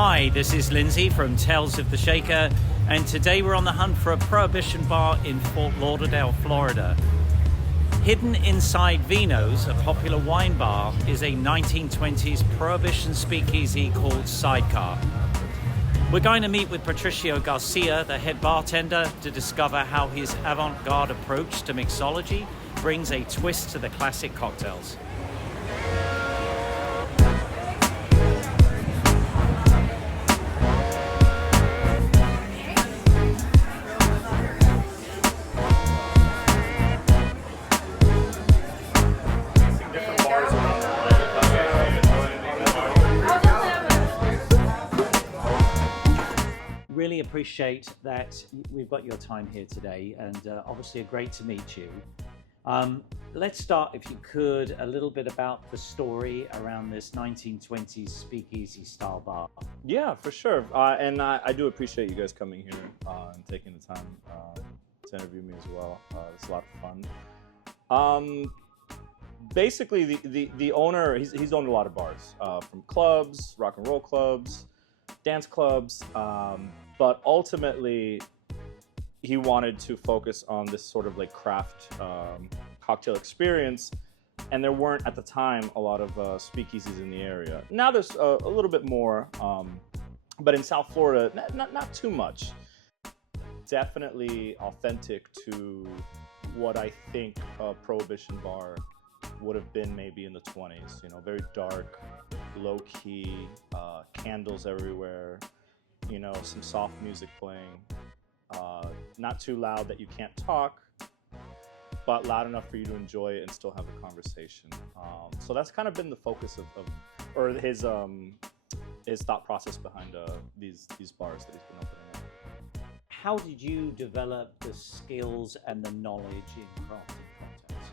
Hi, this is Lindsay from Tales of the Shaker, and today we're on the hunt for a prohibition bar in Fort Lauderdale, Florida. Hidden inside Vino's, a popular wine bar, is a 1920s prohibition speakeasy called Sidecar. We're going to meet with Patricio Garcia, the head bartender, to discover how his avant-garde approach to mixology brings a twist to the classic cocktails. Really appreciate that we've got your time here today, and obviously great to meet you. Let's start, if you could, a little bit about the story around this 1920s speakeasy style bar. Yeah, for sure. And I do appreciate you guys coming here and taking the time to interview me as well. It's a lot of fun. Basically, the owner, he's owned a lot of bars, from clubs, rock and roll clubs, dance clubs, but ultimately he wanted to focus on this sort of like craft cocktail experience, and there weren't at the time a lot of speakeasies in the area. Now there's a little bit more, but in South Florida, not too much. Definitely authentic to what I think a prohibition bar would have been maybe in the 20s, you know, very dark, low-key, candles everywhere, you know, some soft music playing, not too loud that you can't talk, but loud enough for you to enjoy it and still have a conversation. So that's kind of been the focus or his thought process behind these bars that he's been opening up. How did you develop the skills and the knowledge in crafting cocktails?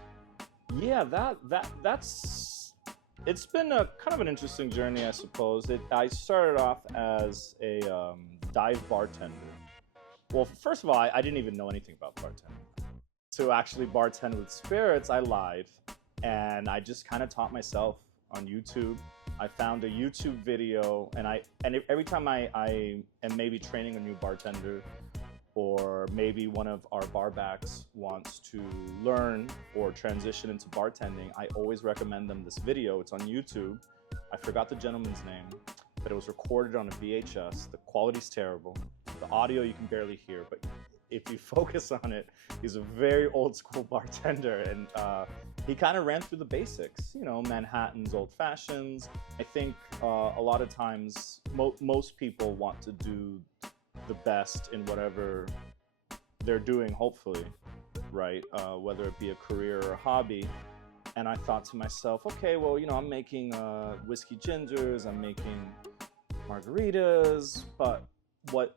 Yeah, it's been a kind of an interesting journey, I suppose. I started off as a dive bartender. Well, first of all, I didn't even know anything about bartending. To actually bartend with spirits, I lied, and I just kind of taught myself on YouTube. I found a YouTube video, and every time I am maybe training a new bartender, or maybe one of our barbacks wants to learn or transition into bartending, I always recommend them this video. It's on YouTube. I forgot the gentleman's name, but it was recorded on a VHS. The quality's terrible. The audio you can barely hear, but if you focus on it, he's a very old school bartender, and he kind of ran through the basics, you know, Manhattan's old fashions. I think a lot of times most people want to do the best in whatever they're doing, hopefully, right? Whether it be a career or a hobby. And I thought to myself, okay, well, you know, I'm making whiskey gingers, I'm making margaritas, but what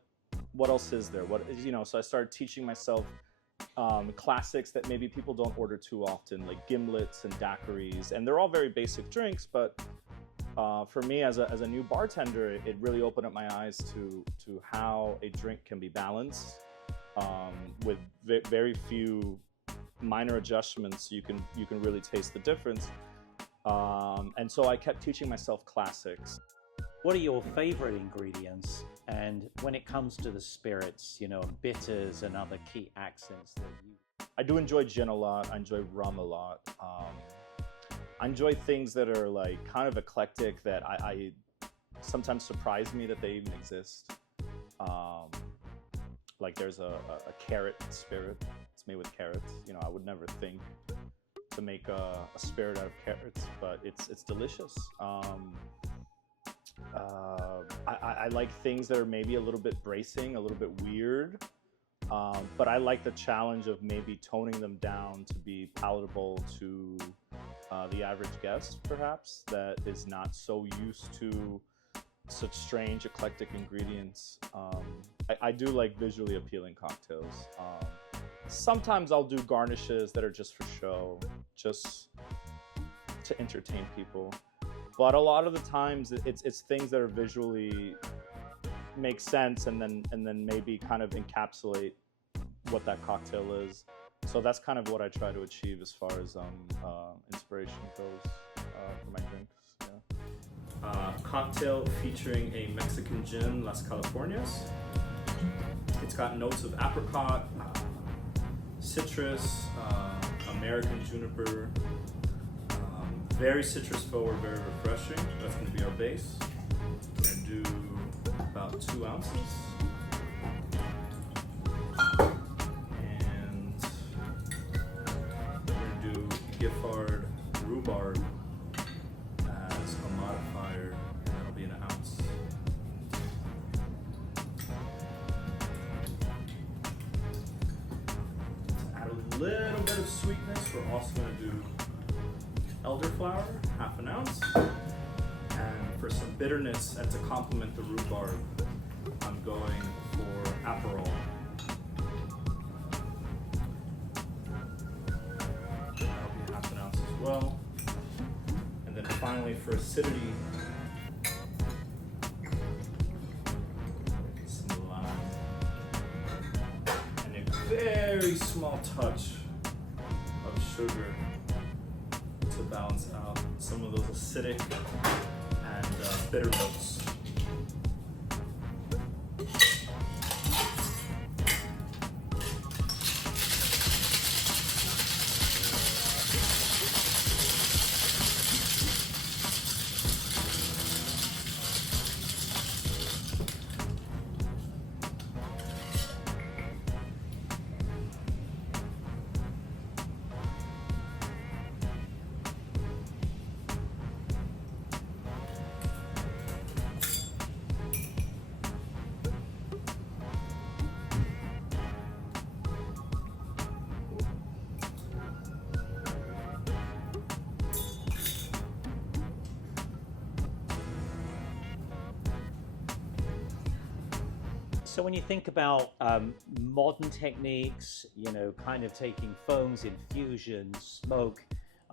else is there? You know, so I started teaching myself classics that maybe people don't order too often, like gimlets and daiquiris, and they're all very basic drinks, but for me as a new bartender, it really opened up my eyes to how a drink can be balanced with very few minor adjustments. You can really taste the difference, and so I kept teaching myself classics. What are your favorite ingredients? And when it comes to the spirits, you know, bitters and other key accents that you... I do enjoy gin a lot. I enjoy rum a lot. I enjoy things that are like kind of eclectic, that I sometimes surprise me that they even exist. Like there's a carrot spirit. It's made with carrots. You know, I would never think to make a spirit out of carrots, but it's delicious. I like things that are maybe a little bit bracing, a little bit weird, but I like the challenge of maybe toning them down to be palatable to the average guest, perhaps, that is not so used to such strange, eclectic ingredients. I do like visually appealing cocktails. Sometimes I'll do garnishes that are just for show, just to entertain people. But a lot of the times it's things that are visually make sense and then maybe kind of encapsulate what that cocktail is. So that's kind of what I try to achieve as far as inspiration goes for my drinks. Yeah. Cocktail featuring a Mexican gin, Las Californias. It's got notes of apricot, citrus, American juniper, very citrus forward, very refreshing. That's going to be our base. We're going to do about 2 ounces. And we're going to do Giffard rhubarb as a modifier, and that'll be an ounce. To add a little bit of sweetness, we're also going to do elderflower, half an ounce. And for some bitterness and to complement the rhubarb, I'm going for Aperol. That'll be half an ounce as well. And then finally for acidity, some lime. And a very small touch of sugar to balance out some of those acidic and bitter notes. So when you think about modern techniques, you know, kind of taking foams, infusion, smoke,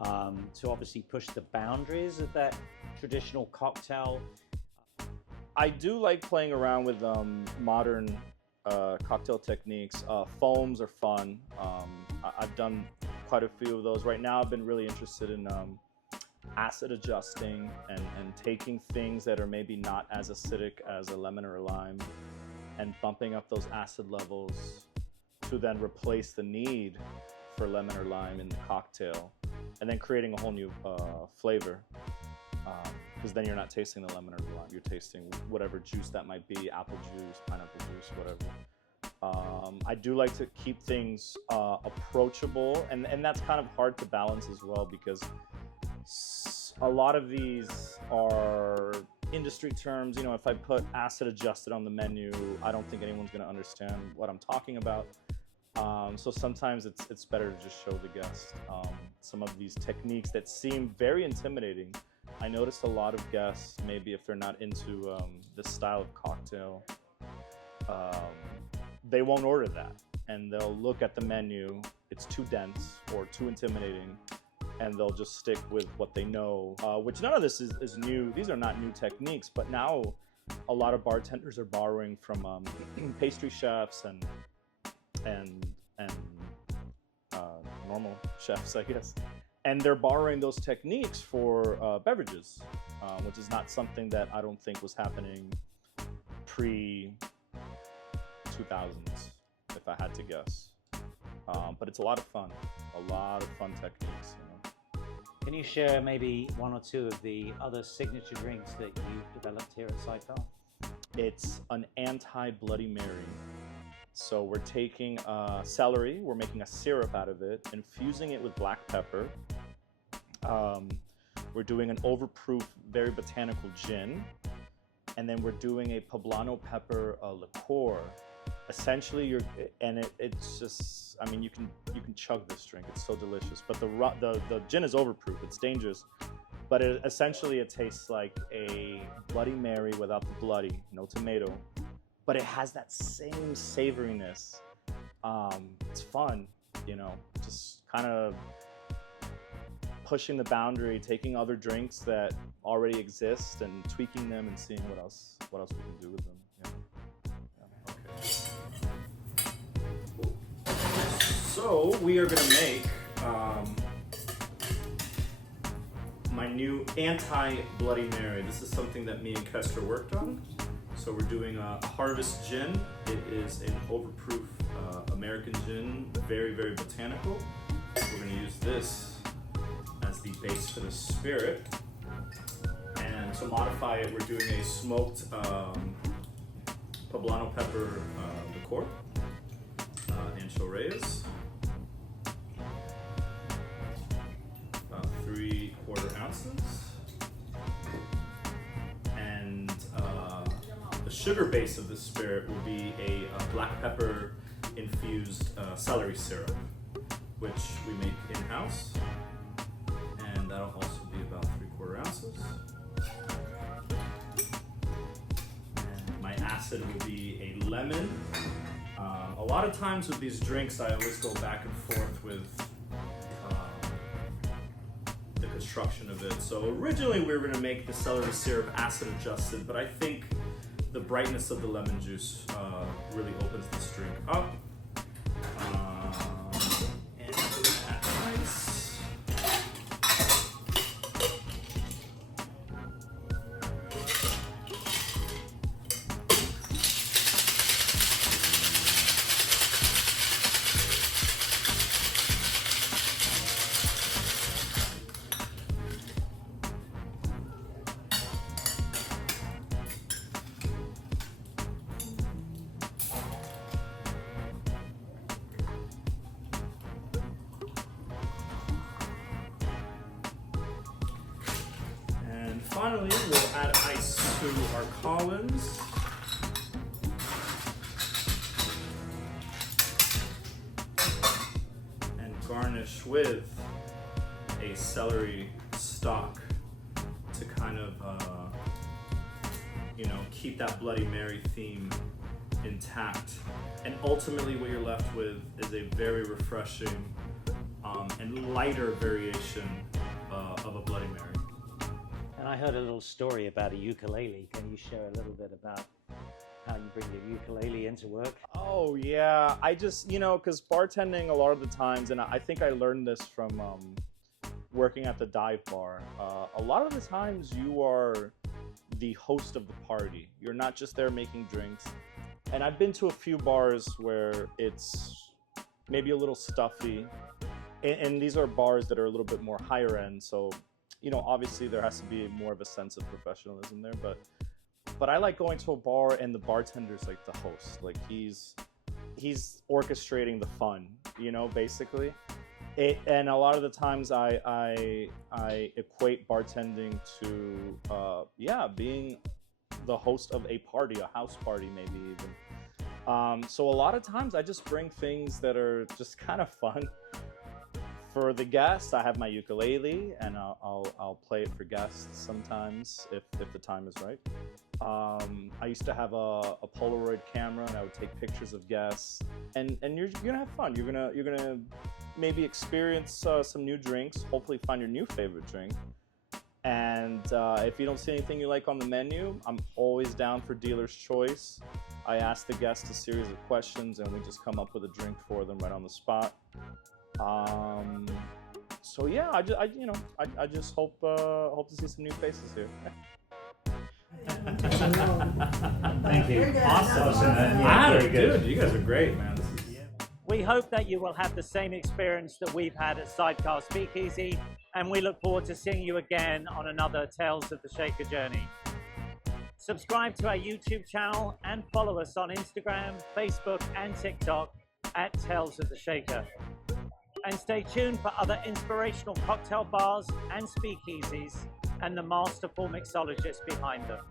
to obviously push the boundaries of that traditional cocktail. I do like playing around with modern cocktail techniques. Foams are fun. I've done quite a few of those. Right now I've been really interested in acid adjusting and taking things that are maybe not as acidic as a lemon or a lime and bumping up those acid levels to then replace the need for lemon or lime in the cocktail, and then creating a whole new flavor. Because then you're not tasting the lemon or the lime, you're tasting whatever juice that might be, apple juice, pineapple juice, whatever. I do like to keep things approachable, and that's kind of hard to balance as well, because a lot of these are industry terms. You know, if I put acid adjusted on the menu, I don't think anyone's going to understand what I'm talking about. So sometimes it's better to just show the guest some of these techniques that seem very intimidating. I noticed a lot of guests, maybe if they're not into this style of cocktail, they won't order that, and they'll look at the menu, it's too dense or too intimidating, and they'll just stick with what they know, which none of this is new. These are not new techniques, but now a lot of bartenders are borrowing from pastry chefs and normal chefs, I guess. And they're borrowing those techniques for beverages, which is not something that I don't think was happening pre-2000s, if I had to guess. But it's a lot of fun techniques. You know? Can you share maybe one or two of the other signature drinks that you've developed here at Sidecar? It's an anti-Bloody Mary. So we're taking celery, we're making a syrup out of it, infusing it with black pepper. We're doing an overproof, very botanical gin. And then we're doing a poblano pepper liqueur. Essentially, it's just, I mean, you can chug this drink. It's so delicious. But the gin is overproof. It's dangerous. But essentially, it tastes like a Bloody Mary without the bloody, no tomato. But it has that same savoriness. It's fun, you know, just kind of pushing the boundary, taking other drinks that already exist and tweaking them and seeing what else we can do with them. Yeah. Okay. So we are going to make my new anti-Bloody Mary. This is something that me and Kester worked on. So we're doing a Harvest Gin. It is an overproof American gin, very, very botanical. We're gonna use this as the base for the spirit. And to modify it, we're doing a smoked poblano pepper liqueur, ancho reyes. 3/4 ounces, and the sugar base of this spirit will be a black pepper infused celery syrup, which we make in-house, and that'll also be about 3/4 ounces. And my acid will be a lemon. A lot of times with these drinks, I always go back and forth with the construction of it. So originally we were going to make the celery syrup acid adjusted, but I think the brightness of the lemon juice really opens this drink up. And we're going to add ice. Finally, we'll add ice to our Collins. And garnish with a celery stalk to kind of, keep that Bloody Mary theme intact. And ultimately what you're left with is a very refreshing and lighter variation of a Bloody Mary. And I heard a little story about a ukulele. Can you share a little bit about how you bring your ukulele into work? Oh yeah, I just, because bartending a lot of the times, and I think I learned this from working at the dive bar, a lot of the times you are the host of the party. You're not just there making drinks. And I've been to a few bars where it's maybe a little stuffy, and these are bars that are a little bit more higher end, so obviously there has to be more of a sense of professionalism there, but I like going to a bar and the bartender's like the host, like he's orchestrating the fun, basically. And a lot of the times I equate bartending to being the host of a party, a house party maybe even. So a lot of times I just bring things that are just kind of fun. For the guests, I have my ukulele, and I'll play it for guests sometimes if the time is right. I used to have a Polaroid camera, and I would take pictures of guests. And you're gonna have fun. You're gonna maybe experience some new drinks. Hopefully, find your new favorite drink. And if you don't see anything you like on the menu, I'm always down for dealer's choice. I ask the guests a series of questions, and we just come up with a drink for them right on the spot. So yeah, I just hope to see some new faces here. Thank you. Awesome. Dude, you guys are great, man. We hope that you will have the same experience that we've had at Sidecar Speakeasy, and we look forward to seeing you again on another Tales of the Shaker journey. Subscribe to our YouTube channel and follow us on Instagram, Facebook, and TikTok at Tales of the Shaker. And stay tuned for other inspirational cocktail bars and speakeasies and the masterful mixologists behind them.